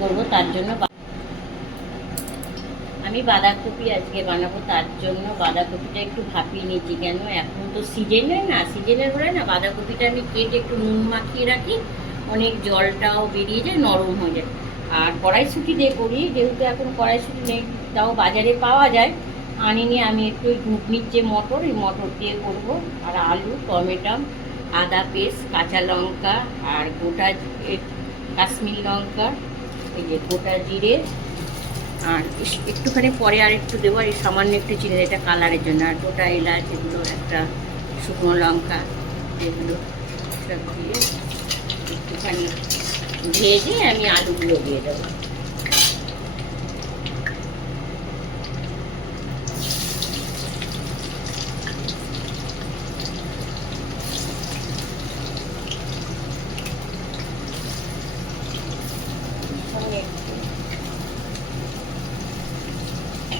করব তার জন্য আমি বাঁধাকপি আজকে বানাবো, তার জন্য বাঁধাকপিটা একটু ভাপিয়ে নিয়েছি। কেন? এখন তো সিজনের না সিজনের হলে না বাঁধাকপিটা আমি কেটে একটু নুন মাখিয়ে রাখি, অনেক জলটাও বেরিয়ে যায়, নরম হয়ে যায়। আর কড়াইশুটি দিয়ে করি, যেহেতু এখন কড়াইশুটি নেই, তাও বাজারে পাওয়া যায়। আনিনি আমি একটু ঘুগনির যে মটর এই মটর দিয়ে করব। আর আলু, টমেটো, আদা, পেস্ট, কাঁচা লঙ্কা, আর গোটা কাশ্মীর লঙ্কা এই যে গোটা জিরে আর একটুখানি পরে আর একটু দেবো, আর সামান্য একটু চিনি এটা কালারের জন্য। আর গোটা এলাচ, এগুলো একটা শুকনো লঙ্কা, এগুলো সব দিয়ে একটুখানি ভেজে আমি আলুগুলো দিয়ে দেবো সঙ্গে একটু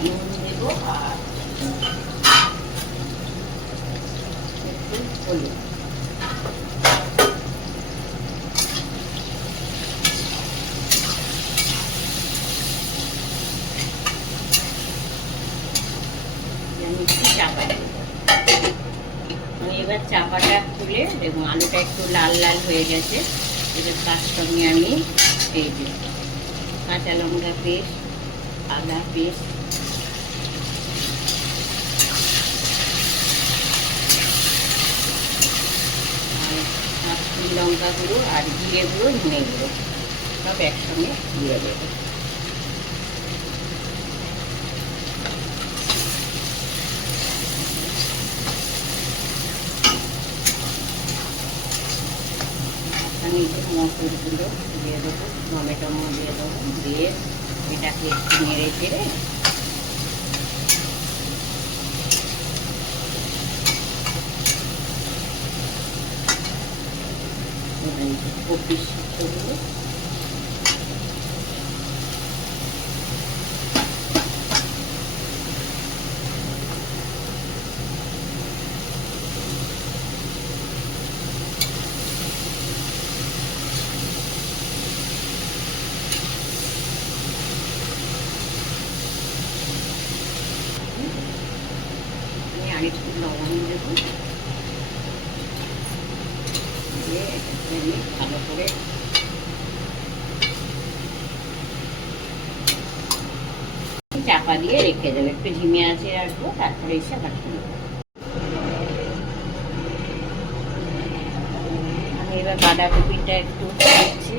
নুন দেবো আর একটু হলুদ এবার চাপাটা খুলে দেখুন, আলুটা একটু লাল লাল হয়ে গেছে। এবার তার সঙ্গে আমি এই যে কাঁচা লঙ্কা পেস্ট, আদা পেস্ট আর কাশ্মীর লঙ্কা গুঁড়ো আর জিরে গুঁড়ো, ধনে গুঁড়ো। সব একসঙ্গে দিয়ে দেবো। আমি যে মটরগুলো দিয়ে দেবো টমেটো দিয়ে দেবো, দিয়ে এটাকে একটু নেড়ে চেড়ে এই যে কপি সিদ্ধগুলো আমি আরেকটু লবণ দেবো দিয়ে আমি ভালো করে চাপা দিয়ে রেখে দেবো। একটু ঝিমে আছে রাখব তারপরে এসে আবার তুলবো আমি এবার বাঁধাকপিটা একটু দিচ্ছি।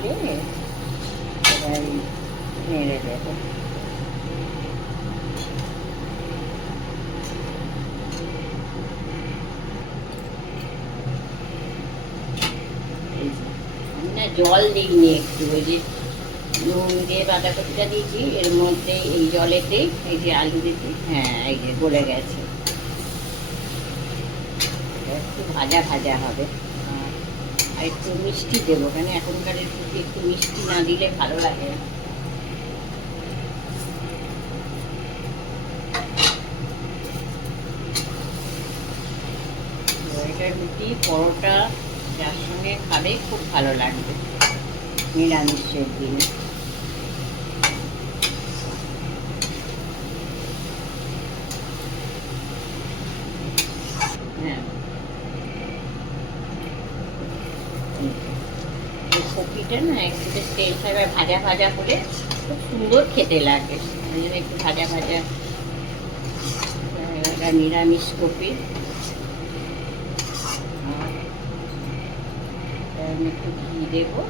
দিয়ে এবার নেড়ে দেবো। না, জল দিইনি একটু, ওই যে নুন দিয়ে বাঁধাকপিটা দিয়েছি, এর মধ্যে এই জলেতে, এই যে আলু দিতে হ্যাঁ এই যে গলে গেছে। একটু ভাজা ভাজা হবে। আর- একটু মিষ্টি দেবো, কেন এখনকার একটু মিষ্টি না দিলে ভালো লাগে না। রুটি, পরোটা যার সঙ্গে খাবে খুব ভালো লাগবে। নিরামিষের দিনে। হ্যাঁ। কপিটা না একটু বেশ তেল ছাড়া ভাজা ভাজা করে খুব সুন্দর খেতে লাগে। ওই জন্য একটু ভাজা ভাজা নিরামিষ কপি আর এটা আমি একটু ঘি দেবো।